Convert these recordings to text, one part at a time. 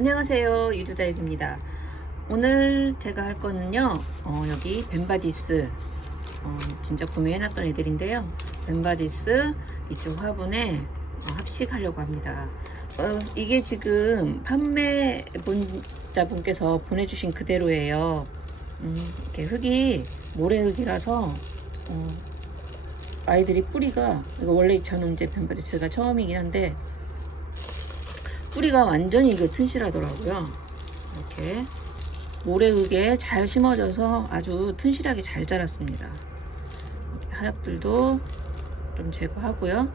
안녕하세요 유두다입니다. 오늘 제가 할 거는요 어, 여기 벤바디스 어, 진짜 구매해놨던 애들인데요. 벤바디스 이쪽 화분에 어, 합식하려고 합니다. 어, 이게 지금 판매분자분께서 보내주신 그대로예요. 음, 이렇게 흙이 모래흙이라서 어, 아이들이 뿌리가 이거 원래 저는 이제 벤바디스가 처음이긴 한데 뿌리가 완전히 이게 튼실하더라고요. 이렇게 모래흙에 잘 심어져서 아주 튼실하게 잘 자랐습니다. 하엽들도 좀 제거하고요.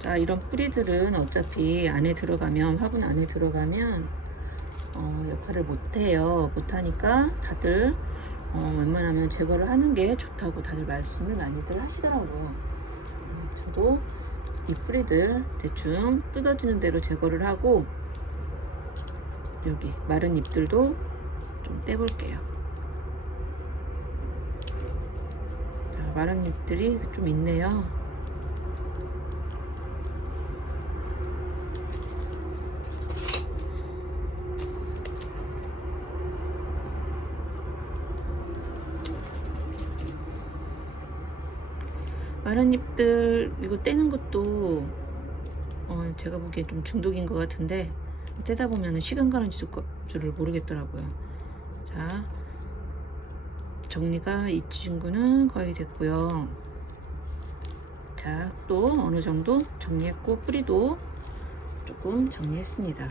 자, 이런 뿌리들은 어차피 안에 들어가면 화분 안에 들어가면 어, 역할을 못해요. 못하니까 다들 어, 웬만하면 제거를 하는 게 좋다고 다들 말씀을 많이들 하시더라고요. 어, 저도 이 뿌리들 대충 뜯어지는 대로 제거를 하고 여기 마른 잎들도 좀 떼볼게요. 자, 마른 잎들이 좀 있네요. 마른 잎들 이거 떼는 것도 어, 제가 보기엔 좀 중독인 것 같은데 떼다 보면 시간 가는 줄- 줄을 모르겠더라고요. 자 정리가 이 친구는 거의 됐고요. 자 또 어느 정도 정리했고 뿌리도 조금 정리했습니다.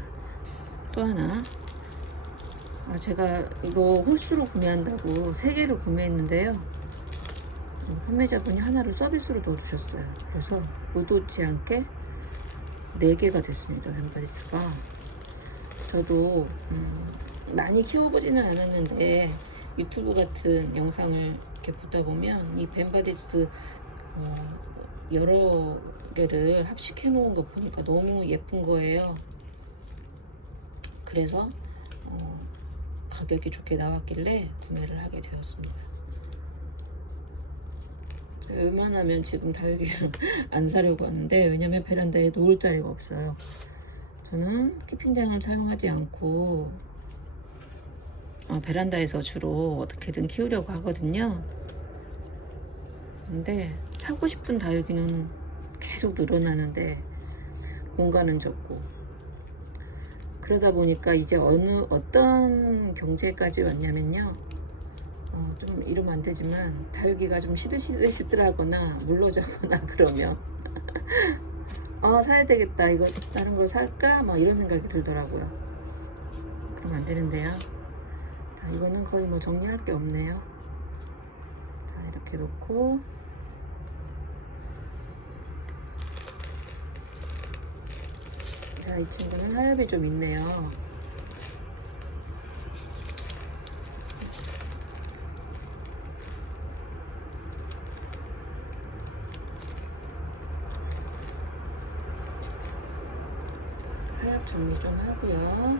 또 하나 아, 제가 이거 홀수로 구매한다고 세 개를 구매했는데요. 어, 판매자분이 하나를 서비스로 넣어주셨어요. 그래서 의도치 않게 4개가 됐습니다. 벤바리스가. 저도 음, 많이 키워보지는 않았는데 유튜브 같은 영상을 이렇게 보다 보면 이 벤바디스 어, 여러 개를 합식해 놓은 거 보니까 너무 예쁜 거예요. 그래서 어, 가격이 좋게 나왔길래 구매를 하게 되었습니다. 웬만하면 지금 다육이를 안 사려고 하는데 왜냐면 베란다에 놓을 자리가 없어요. 저는 키핑장을 사용하지 않고 어, 베란다에서 주로 어떻게든 키우려고 하거든요. 근데 사고 싶은 다육이는 계속 늘어나는데 공간은 적고 그러다 보니까 이제 어느 어떤 경제까지 왔냐면요. 어, 좀 이러면 안 되지만 다육이가 좀 시들시들시들하거나 물러자거나 그러면 아 사야 되겠다. 이거 다른 거 살까? 뭐 이런 생각이 들더라고요. 그러면 안 되는데요. 자 이거는 거의 뭐 정리할 게 없네요. 자 이렇게 놓고. 자 이 친구는 하엽이 좀 있네요 하엽 정리 좀 하고요.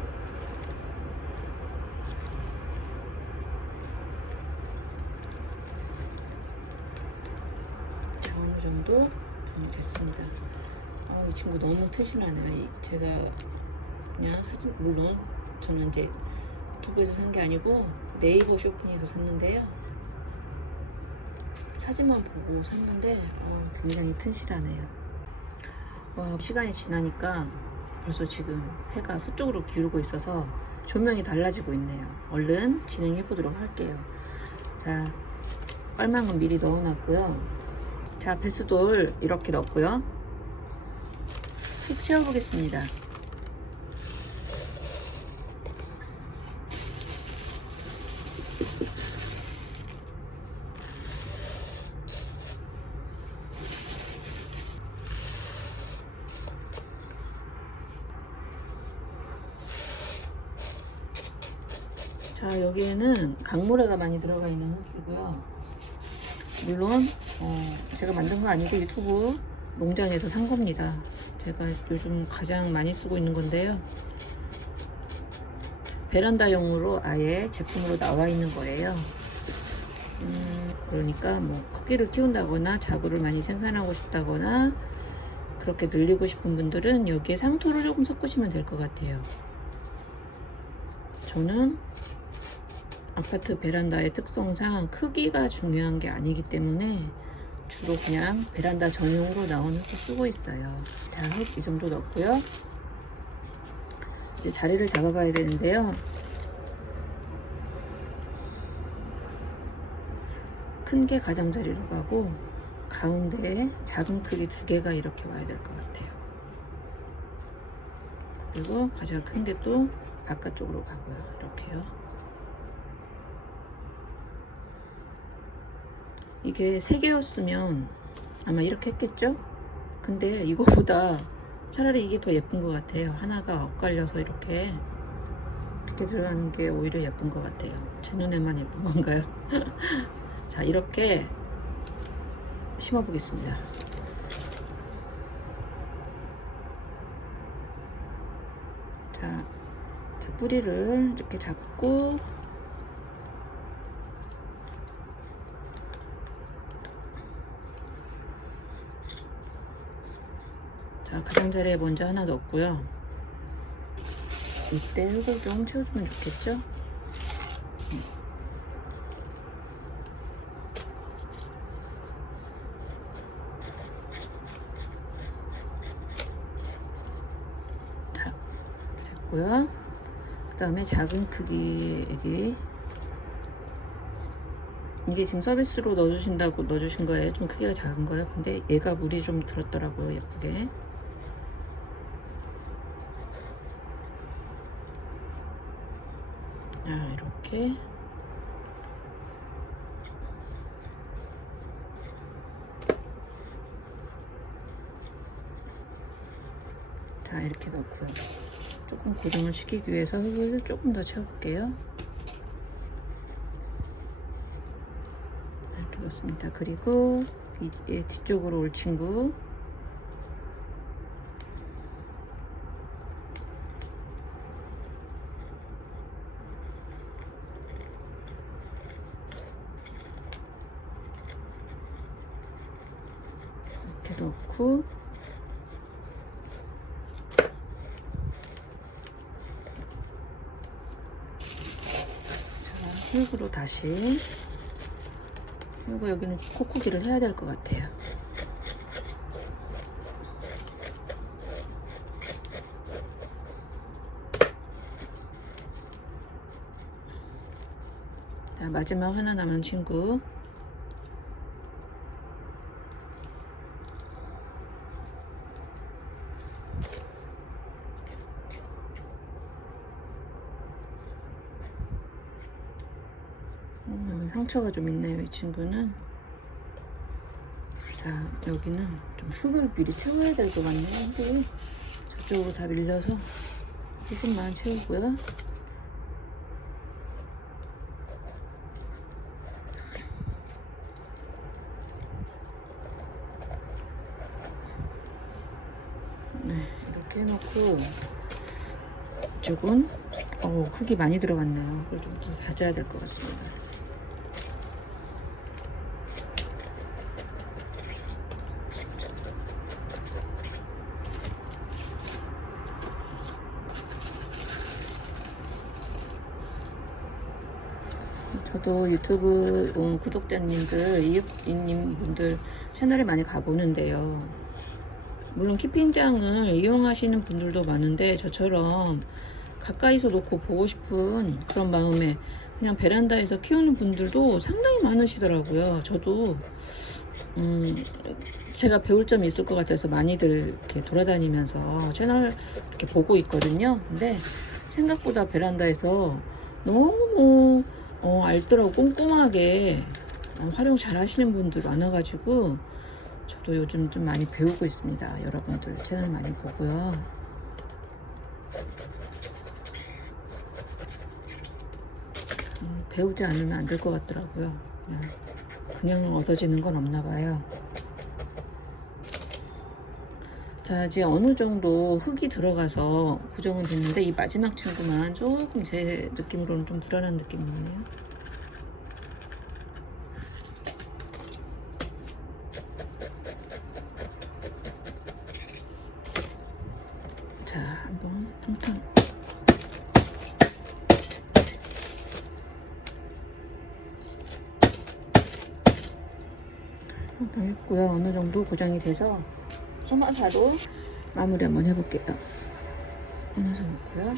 자, 어느 정도 정리 됐습니다. 아, 이 친구 너무 튼실하네요. 이- 제가 그냥 사진, 물론 저는 이제 유튜브에서 산 게 아니고 네이버 쇼핑에서 샀는데요. 사진만 보고 샀는데 어, 굉장히 튼실하네요. 와, 시간이 지나니까 벌써 지금 해가 서쪽으로 기울고 있어서 조명이 달라지고 있네요. 얼른 진행해 보도록 할게요. 자, 빨망은 미리 넣어놨고요. 자, 배수돌 이렇게 넣었고요. 푹 채워보겠습니다. 자 여기에는 강모래가 많이 들어가 있는 흙이고요 물론 어, 제가 만든 건 아니고 유튜브 농장에서 산 겁니다. 제가 요즘 가장 많이 쓰고 있는 건데요. 베란다용으로 아예 제품으로 나와 있는 거예요. 음, 그러니까 뭐 크기를 키운다거나 자구를 많이 생산하고 싶다거나 그렇게 늘리고 싶은 분들은 여기에 상토를 조금 섞으시면 될 것 같아요. 저는 아파트 베란다의 특성상 크기가 중요한 게 아니기 때문에 주로 그냥 베란다 전용으로 나오는 거 쓰고 있어요. 자, 흙 이 정도 넣고요. 이제 자리를 잡아봐야 되는데요. 큰 게 가장자리로 가고 가운데에 작은 크기 두 개가 이렇게 와야 될 것 같아요. 그리고 가장 큰 게 또 바깥쪽으로 가고요. 이렇게요. 이게 세 개였으면 아마 이렇게 했겠죠? 근데 이거보다 차라리 이게 더 예쁜 것 같아요. 하나가 엇갈려서 이렇게 이렇게 들어가는 게 오히려 예쁜 것 같아요. 제 눈에만 예쁜 건가요? 자, 이렇게 심어 보겠습니다. 자, 자, 뿌리를 이렇게 잡고 자, 가장자리에 먼저 하나 넣었고요. 이때 흙을 좀 채워주면 좋겠죠? 자, 됐고요. 그 다음에 작은 크기 여기 이게 지금 서비스로 넣어주신다고 넣어주신 거예요. 좀 크기가 작은 거예요. 근데 얘가 물이 좀 들었더라고요. 예쁘게. 자, 이렇게. 자, 이렇게 넣고요. 조금 고정을 시키기 위해서 흙을 조금 더 채워볼게요. 이렇게 넣습니다. 그리고 이얘 뒤쪽으로 올 친구 이렇게 넣고 자, 흙으로 다시 그리고 여기는 콕콕이를 해야 될 것 같아요. 자, 마지막 하나 남은 친구. 상처가 좀 있네요, 이 친구는. 자, 여기는 좀 흙을 미리 채워야 될 것 같네요. 흙을 저쪽으로 다 밀려서 조금만 채우고요. 네, 이렇게 해놓고 이쪽은 어, 흙이 많이 들어갔네요. 그걸 좀 더 다져야 될 것 같습니다. 저도 유튜브 음, 구독자님들, 이웃님 분들 채널에 많이 가보는데요. 물론 키핑장을 이용하시는 분들도 많은데 저처럼 가까이서 놓고 보고 싶은 그런 마음에 그냥 베란다에서 키우는 분들도 상당히 많으시더라고요. 저도 음, 제가 배울 점이 있을 것 같아서 많이들 이렇게 돌아다니면서 채널 이렇게 보고 있거든요. 근데 생각보다 베란다에서 너무 어, 알뜰하고 꼼꼼하게 어, 활용 잘 하시는 분들 많아가지고 저도 요즘 좀 많이 배우고 있습니다. 여러분들 채널 많이 보고요. 음, 배우지 않으면 안 될 것 같더라고요. 그냥 얻어지는 건 없나 봐요. 자, 이제 어느 정도 흙이 들어가서 고정은 됐는데 이 마지막 친구만 조금 제 느낌으로는 좀 불안한 느낌이네요. 자, 한번 탕탕. 다 했고요. 어느 정도 고정이 돼서 소마사로 마무리 한번 해볼게요. 소마사 놓고요.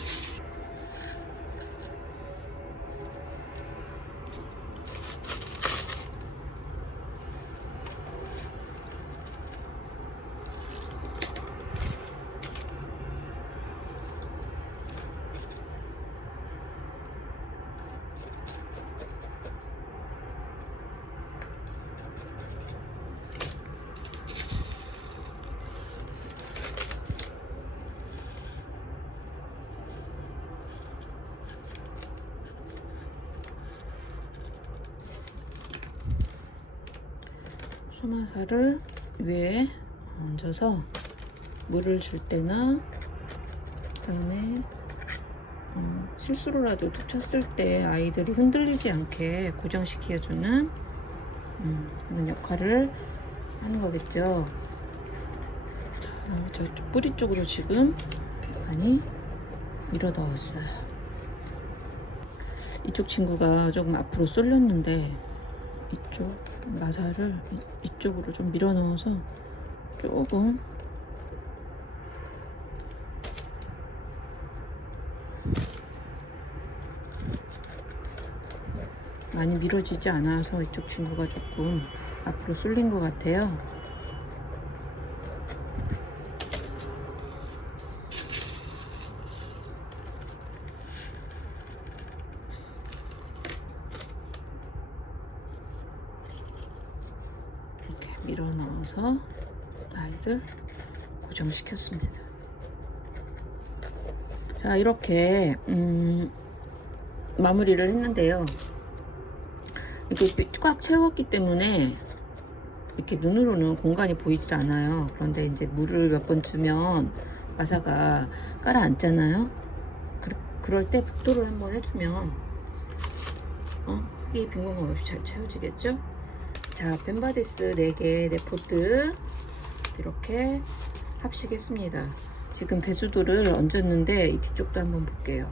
소마사를 위에 얹어서 물을 줄 때나 그다음에 어, 실수로라도 툭 쳤을 때 아이들이 흔들리지 않게 고정시켜주는 음, 그런 역할을 하는 거겠죠. 자, 뿌리 쪽으로 지금 많이 밀어 넣었어요. 이쪽 친구가 조금 앞으로 쏠렸는데 이쪽 마사를 이- 이쪽으로 좀 밀어 넣어서 조금 많이 밀어지지 않아서 이쪽 친구가 조금 앞으로 쏠린 것 같아요. 이렇게 밀어 넣어서 아이들 고정시켰습니다. 자 이렇게 음, 마무리를 했는데요. 이렇게 꽉 채웠기 때문에 이렇게 눈으로는 공간이 보이질 않아요. 그런데 이제 물을 몇 번 주면 마사가 깔아앉잖아요. 그, 그럴 때 복도를 한번 해주면 어? 이빈 공간 없이 잘 채워지겠죠? 자, 벤바디스 4개, 네포트 이렇게 합식했습니다. 지금 배수도를 얹었는데 이 뒤쪽도 한번 볼게요.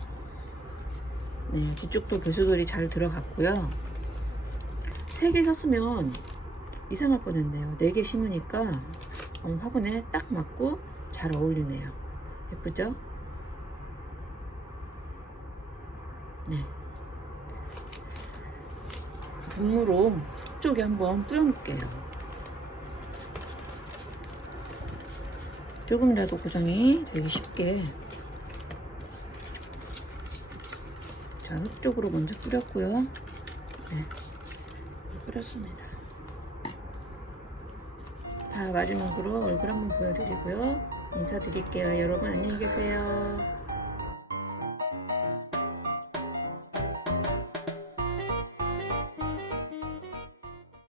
네, 뒤쪽도 배수돌이 잘 들어갔고요. 3개 샀으면 이상할 뻔했네요. 4개 심으니까 어, 화분에 딱 맞고 잘 어울리네요. 예쁘죠? 네. 분무로 쪽에 한번 뿌려놓을게요. 조금이라도 고정이 되기 쉽게 자, 흙 쪽으로 먼저 뿌렸고요. 네, 뿌렸습니다. 자, 마지막으로 얼굴 한번 보여드리고요. 인사드릴게요. 여러분 안녕히 계세요.